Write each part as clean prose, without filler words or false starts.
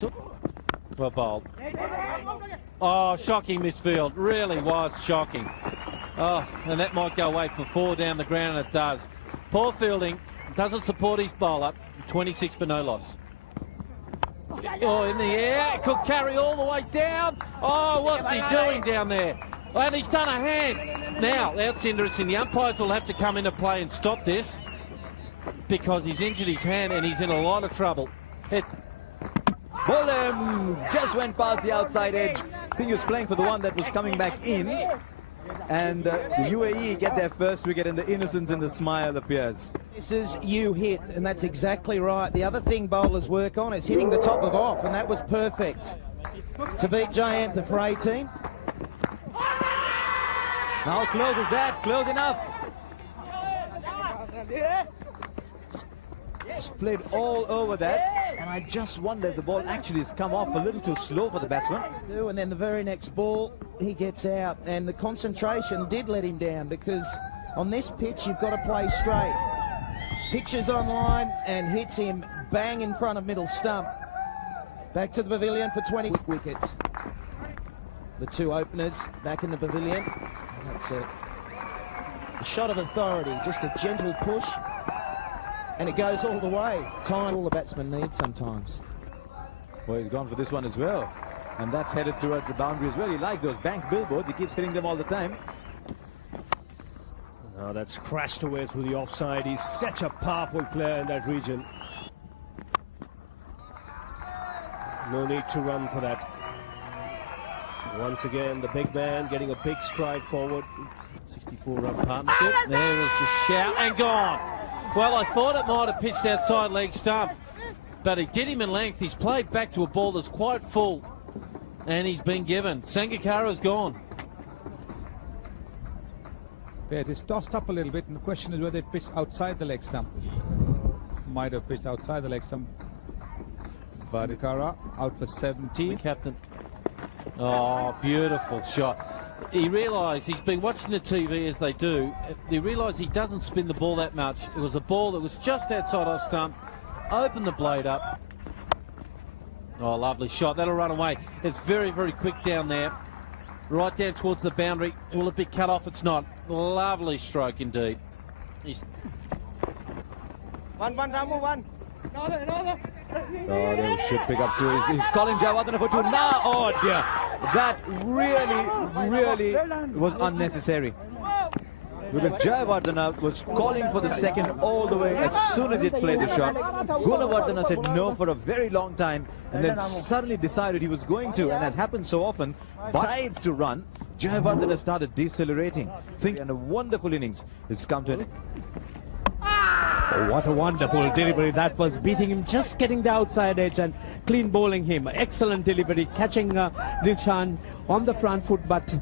Well bowled. Oh, shocking misfield. Really was shocking. Oh, and that might go away for 4 down the ground, and it does. Poor fielding. Doesn't support his bowler. 26 for no loss. Oh, in the air. It could carry all the way down. Oh, what's he doing down there? And he's done a hand. Now, that's interesting. The umpires will have to come into play and stop this because he's injured his hand and he's in a lot of trouble. Bowlem just went past the outside edge. I think he was playing for the one that was coming back in. And the U.A.E. get their first wicket, and the innocence in the smile appears. This is you hit, and that's exactly right. The other thing bowlers work on is hitting the top of off, and that was perfect to beat Jayantha for 18. How close is that? Close enough. He's played all over that, and I just wonder if the ball actually has come off a little too slow for the batsman. And then the very next ball, he gets out, and the concentration did let him down, because on this pitch you've got to play straight. Pitches online and hits him bang in front of middle stump. Back to the pavilion for 20 wickets. The two openers back in the pavilion. That's a shot of authority, just a gentle push. And it goes all the way. Time all the batsmen need sometimes. Well, he's gone for this one as well. And that's headed towards the boundary as well. He likes those bank billboards. He keeps hitting them all the time. Now that's crashed away through the offside. He's such a powerful player in that region. No need to run for that. Once again, the big man getting a big stride forward. 64-run partnership. There is the shout and gone. Well, I thought it might have pitched outside leg stump, but he did him in length. He's played back to a ball that's quite full, and he's been given. Sangakkara's gone. Yeah, it is tossed up a little bit, and the question is whether it pitched outside the leg stump. Might have pitched outside the leg stump. Sangakkara out for 17. The captain. Oh, beautiful shot. He realised, he's been watching the TV as they do, he realised he doesn't spin the ball that much. It was a ball that was just outside off stump, opened the blade up. Oh, lovely shot. That'll run away. It's very, very quick down there. Right down towards the boundary. Will it be cut off? It's not. Lovely stroke indeed. He's... Oh, they should pick up two. He's calling Jayawardene for two now. Oh dear, that really was unnecessary, because Jayawardene was calling for the second all the way as soon as he played the shot. Gunawardene said no for a very long time, and then suddenly decided he was going to, and as happens so often, decides to run. Jayawardene started decelerating. And a wonderful innings has come to an end. Oh, what a wonderful delivery that was, beating him, just getting the outside edge and clean bowling him. Excellent delivery, catching Dilshan on the front foot, but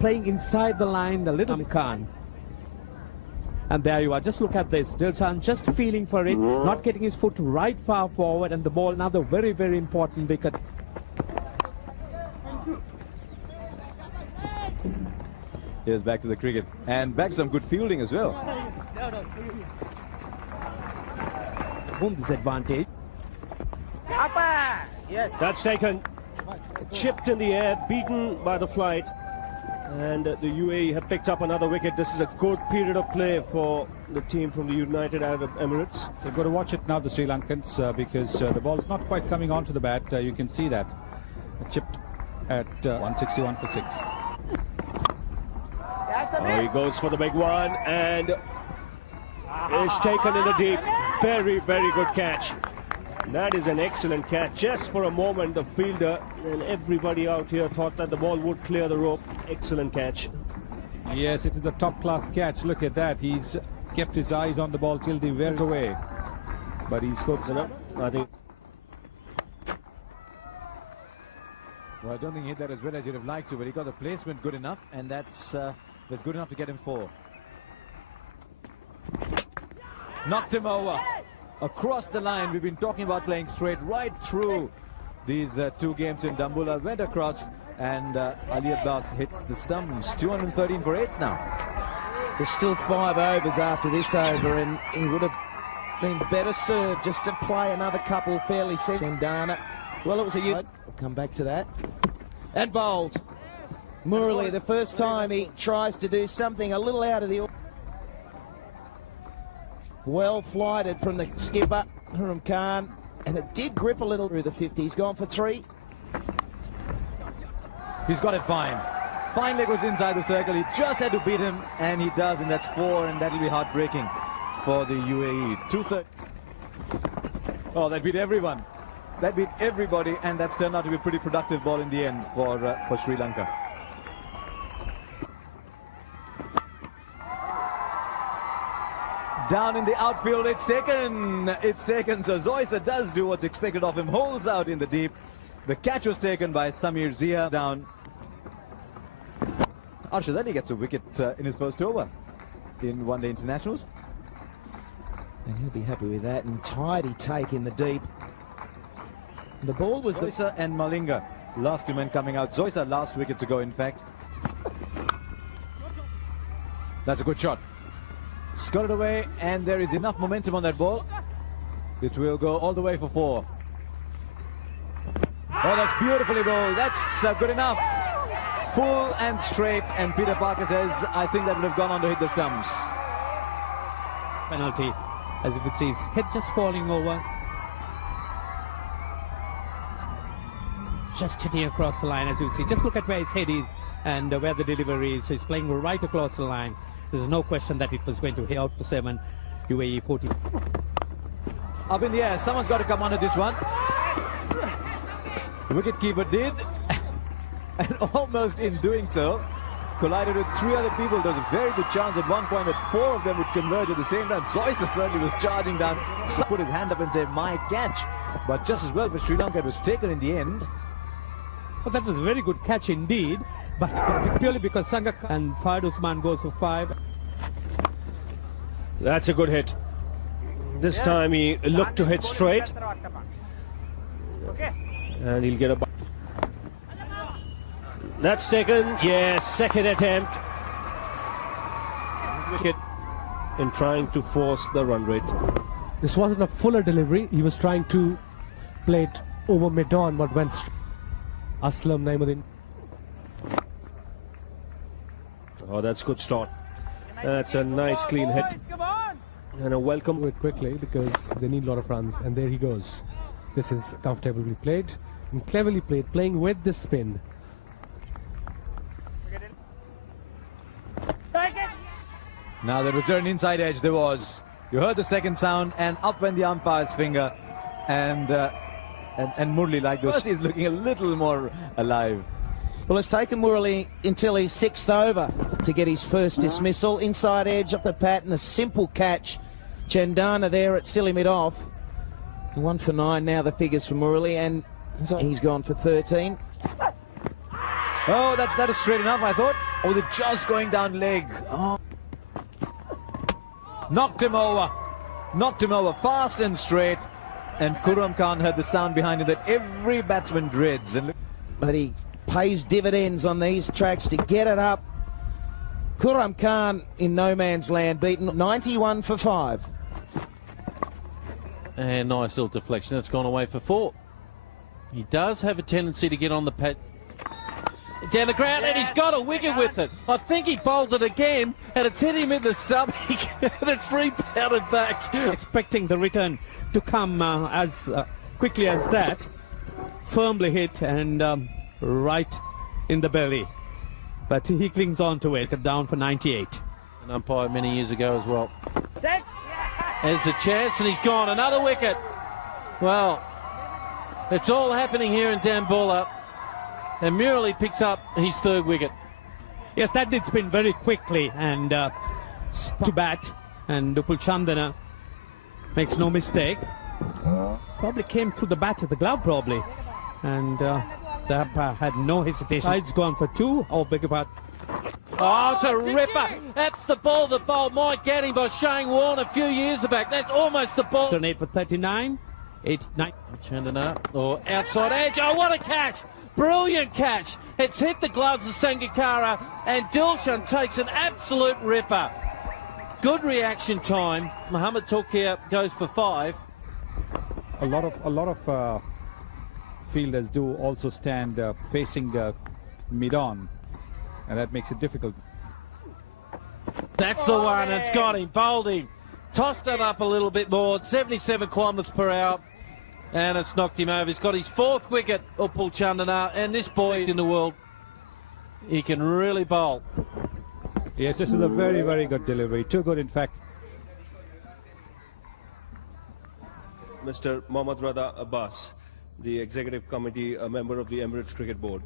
playing inside the line, the little Khan. And there you are, just look at this, Dilshan just feeling for it, not getting his foot right far forward, and the ball, another very, very important wicket. Here's back to the cricket, and back to some good fielding as well. Home disadvantage. Yes. That's taken, chipped in the air, beaten by the flight, and the U.A.E. have picked up another wicket. This is a good period of play for the team from the United Arab Emirates. So you've got to watch it now, the Sri Lankans, because the ball is not quite coming onto the bat. You can see that. Chipped at 161 for 6. Oh, he goes for the big one, and it's taken in the deep. Very, very good catch. That is an excellent catch. Just for a moment, the fielder and everybody out here thought that the ball would clear the rope. Excellent catch. Yes, it is a top-class catch. Look at that. He's kept his eyes on the ball till the very away. But he scored enough, I think. Well, I don't think he hit that as well as you'd have liked to, but he got the placement good enough, and that's good enough to get him 4. Knocked him over across the line. We've been talking about playing straight right through these 2 games in Dambulla. Went across, and Ali Abbas hits the stumps. 213 for 8 now. There's still 5 overs after this over, and he would have been better served just to play another couple fairly set. Dana Well, it was a youth. We'll come back to that. And bowled. Murali, the first time he tries to do something a little out of the... Well flighted from the skipper, Huram Khan, and it did grip a little through the 50. He's gone for 3. He's got it fine. Fine leg was inside the circle. He just had to beat him, and he does, and that's 4, and that'll be heartbreaking for the UAE. 2-3. Oh, that beat everyone. That beat everybody, and that's turned out to be a pretty productive ball in the end for Sri Lanka. Down in the outfield, it's taken. It's taken. So Zoysa does do what's expected of him. Holds out in the deep. The catch was taken by Samir Zia down. Arshad Ali gets a wicket in his first over in one-day internationals. And he'll be happy with that. And tidy take in the deep. The ball was Zoysa and Malinga, last 2 men coming out. Zoysa last wicket to go, in fact. That's a good shot. Scored it away, and there is enough momentum on that ball. It will go all the way for 4. Oh, that's beautifully bowled. That's good enough. Full and straight, and Peter Parker says, I think that would have gone on to hit the stumps. Penalty, as if it's his head just falling over. Just hitting across the line, as you see. Just look at where his head is and where the delivery is. So he's playing right across the line. There's no question that it was going to hit out for 7. UAE 40. Up in the air. Someone's got to come under this one. The wicketkeeper did. And almost in doing so, collided with 3 other people. There was a very good chance at one point that 4 of them would converge at the same time. Zoysa certainly was charging down. Put his hand up and say, my catch. But just as well for Sri Lanka, it was taken in the end. Well, that was a very good catch indeed. But purely because Sangha and Fahad Usman goes for 5. That's a good hit. This time he looked to hit straight. And he'll get a... That's taken. Yes, second attempt. Wicket in trying to force the run rate. This wasn't a fuller delivery. He was trying to play it over mid-on, but went Aslam Naimuddin. Oh, that's good start. That's a nice clean hit. And a welcome. Do it quickly because they need a lot of runs, and there he goes. This is comfortably played and cleverly played, playing with the spin. Now was there an inside edge? There was. You heard the second sound, and up went the umpire's finger, and Murali, like this, is looking a little more alive. Well, it's taken Murali until his 6th over to get his first dismissal. Inside edge off the pattern, a simple catch. Chandana there at silly mid-off. 1 for 9 now, the figures for Murali, and he's gone for 13. Oh, that is straight enough, I thought. Oh, they're just going down leg. Oh. Knocked him over. Knocked him over fast and straight. And Huram Khan heard the sound behind him that every batsman dreads. But he pays dividends on these tracks to get it up. Huram Khan in no man's land, beaten 91 for 5. And nice little deflection. That's gone away for 4. He does have a tendency to get on the pad down the ground, and he's got a wicket with it. I think he bowled it again, and it's hit him in the stump, and it's rebounded back. Expecting the return to come as quickly as that. Firmly hit and right in the belly. But he clings on to it, down for 98. An umpire many years ago as well. There's a chance, and he's gone. Another wicket. Well, it's all happening here in Dambulla. And Murali picks up his 3rd wicket. Yes, that did spin very quickly and to bat. And Dupul Chandana makes no mistake. Probably came through the bat of the glove, probably. And the umpire had no hesitation. Side's gone for 2. Oh, beg your pardon. Oh, it's a ripper. That's the ball that bowled Mike Gatting by Shane Warne a few years back. That's almost the ball. 8 for 39. 8, 9. Chandana, or outside edge. Oh, what a catch. Brilliant catch. It's hit the gloves of Sangakkara, and Dilshan takes an absolute ripper. Good reaction time. Mohammad Tauqir goes for 5. A lot of fielders do also stand facing mid-on, and that makes it difficult. That's the one. It's got him. Bowled him. Tossed it up a little bit more. 77 kilometres per hour. And it's knocked him over. He's got his 4th wicket, Uppal Chandana. And this boy in the world, he can really bowl. Yes, this is a very, very good delivery. Too good, in fact. Mr. Mohammad Rada Abbas, the executive committee, a member of the Emirates Cricket Board.